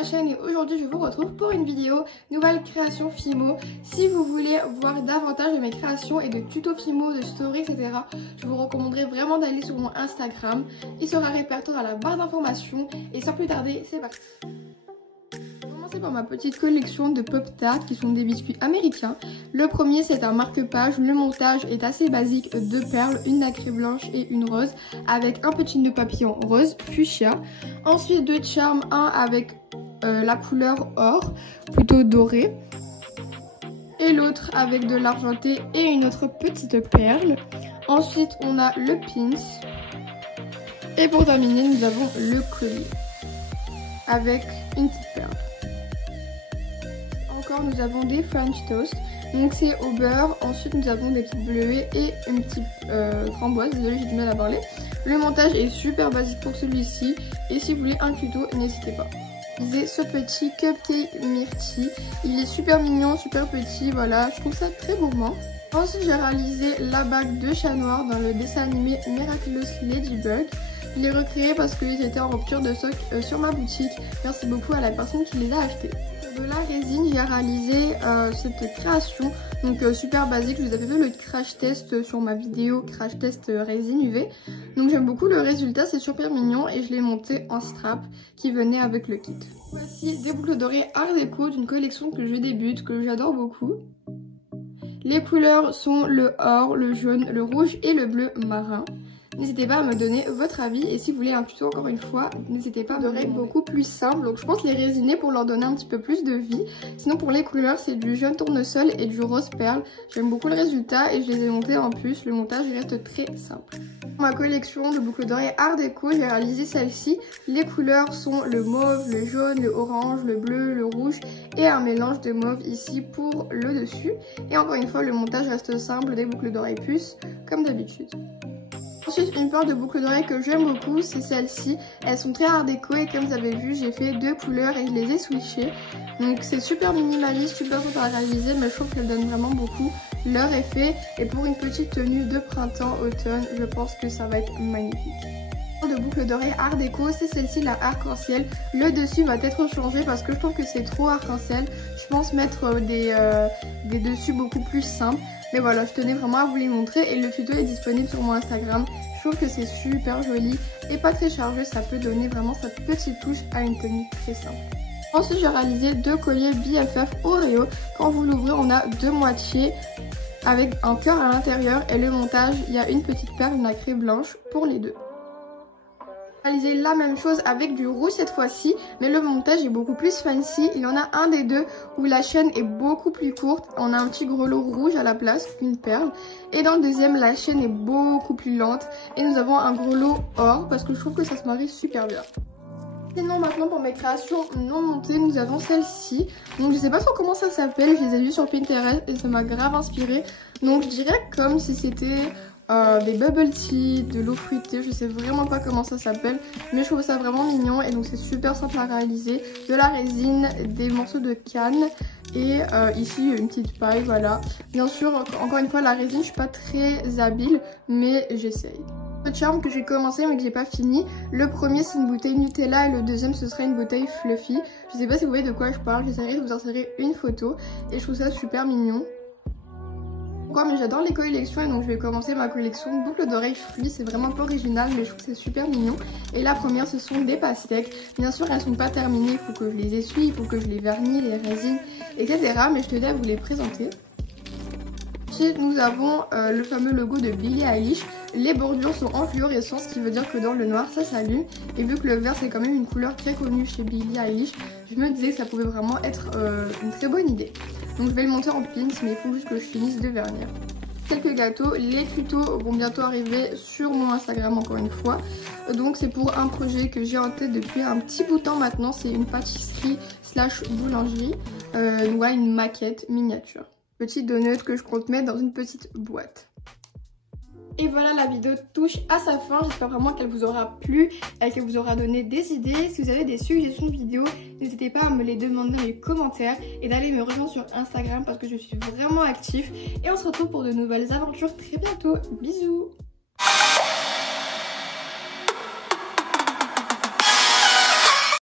ma chaîne et aujourd'hui je vous retrouve pour une vidéo nouvelle création Fimo. Si vous voulez voir davantage de mes créations et de tutos Fimo, de stories, etc. je vous recommanderais vraiment d'aller sur mon Instagram. Il sera répertorié dans la barre d'informations et sans plus tarder, c'est parti. Par ma petite collection de Pop Tart qui sont des biscuits américains. Le premier c'est un marque-page, le montage est assez basique, 2 perles, une nacrée blanche et une rose avec un petit nœud papillon rose fuchsia. Ensuite 2 charms, un avec la couleur or, plutôt doré, et l'autre avec de l'argenté et une autre petite perle. Ensuite on a le pins et pour terminer nous avons le collier avec une petite perle. Nous avons des French toast, donc c'est au beurre. Ensuite nous avons des petites bleuets et une petite framboise, désolée j'ai du mal à parler. Le montage est super basique pour celui-ci et si vous voulez un tuto n'hésitez pas. J'ai ce petit cupcake myrtille, il est super mignon, super petit, voilà, je trouve ça très gourmand. Ensuite j'ai réalisé la bague de chat noir dans le dessin animé Miraculous Ladybug. Je l'ai recréé parce qu'ils étaient en rupture de stock sur ma boutique. Merci beaucoup à la personne qui les a achetés. De la résine, j'ai réalisé cette création, donc super basique. Je vous avais fait le crash test sur ma vidéo crash test résine UV. Donc j'aime beaucoup le résultat, c'est super mignon et je l'ai monté en strap qui venait avec le kit. Voici des boucles d'oreilles Art Déco d'une collection que je débute, que j'adore beaucoup. Les couleurs sont le or, le jaune, le rouge et le bleu marin. N'hésitez pas à me donner votre avis et si vous voulez un tuto encore une fois, n'hésitez pas à me donner beaucoup plus simple. Donc je pense les résiner pour leur donner un petit peu plus de vie. Sinon pour les couleurs c'est du jaune tournesol et du rose perle. J'aime beaucoup le résultat et je les ai montés en plus. Le montage reste très simple. Pour ma collection de boucles d'oreilles Art Déco, j'ai réalisé celle-ci. Les couleurs sont le mauve, le jaune, le orange, le bleu, le rouge et un mélange de mauve ici pour le dessus. Et encore une fois le montage reste simple, des boucles d'oreilles puces comme d'habitude. Ensuite une paire de boucles d'oreilles que j'aime beaucoup, c'est celle-ci. Elles sont très art déco et comme vous avez vu j'ai fait 2 couleurs et je les ai switchées. Donc c'est super minimaliste, super simple à réaliser mais je trouve qu'elles donnent vraiment beaucoup leur effet. Et pour une petite tenue de printemps-automne, je pense que ça va être magnifique. De boucles d'oreilles art déco, c'est celle-ci, la arc-en-ciel. Le dessus va être changé parce que je trouve que c'est trop arc-en-ciel. Je pense mettre des dessus beaucoup plus simples. Mais voilà, je tenais vraiment à vous les montrer et le tuto est disponible sur mon Instagram. Je trouve que c'est super joli et pas très chargé, ça peut donner vraiment sa petite touche à une tenue très simple. Ensuite j'ai réalisé 2 colliers BFF Oreo. Quand vous l'ouvrez on a 2 moitiés avec un cœur à l'intérieur et le montage, il y a une petite perle nacrée blanche pour les deux. Réaliser la même chose avec du rouge cette fois-ci, mais le montage est beaucoup plus fancy. Il y en a un des deux où la chaîne est beaucoup plus courte, on a un petit grelot rouge à la place, une perle, et dans le deuxième la chaîne est beaucoup plus lente et nous avons un grelot or parce que je trouve que ça se marie super bien. Sinon maintenant pour mes créations non montées, nous avons celle-ci. Donc je sais pas trop comment ça s'appelle, je les ai vues sur Pinterest et ça m'a grave inspiré. Donc je dirais comme si c'était des bubble tea, de l'eau fruitée, je sais vraiment pas comment ça s'appelle, mais je trouve ça vraiment mignon et donc c'est super simple à réaliser. De la résine, des morceaux de canne et ici une petite paille, voilà. Bien sûr, encore une fois la résine, je suis pas très habile, mais j'essaye. Le charme que j'ai commencé mais que j'ai pas fini. Le premier c'est une bouteille Nutella et le deuxième ce serait une bouteille Fluffy. Je sais pas si vous voyez de quoi je parle, j'essaierai de vous insérer une photo et je trouve ça super mignon. Mais j'adore les collections et donc je vais commencer ma collection de boucles d'oreilles fruits. C'est vraiment pas original mais je trouve que c'est super mignon. Et la première ce sont des pastèques. Bien sûr elles sont pas terminées, il faut que je les essuie, il faut que je les vernisse, les résines, etc. Mais je tenais à vous les présenter. Ensuite nous avons le fameux logo de Billie Eilish. Les bordures sont en fluorescence, ce qui veut dire que dans le noir ça s'allume. Et vu que le vert c'est quand même une couleur très connue chez Billie Eilish, je me disais que ça pouvait vraiment être une très bonne idée. Donc je vais le monter en pins mais il faut juste que je finisse de vernir. Quelques gâteaux, les tutos vont bientôt arriver sur mon Instagram encore une fois. Donc c'est pour un projet que j'ai en tête depuis un petit bout de temps maintenant, c'est une pâtisserie slash boulangerie, ouais, une maquette miniature. Petite donut que je compte mettre dans une petite boîte. Et voilà, la vidéo touche à sa fin. J'espère vraiment qu'elle vous aura plu et qu'elle vous aura donné des idées. Si vous avez des suggestions de vidéos, n'hésitez pas à me les demander dans les commentaires et d'aller me rejoindre sur Instagram parce que je suis vraiment active. Et on se retrouve pour de nouvelles aventures très bientôt. Bisous!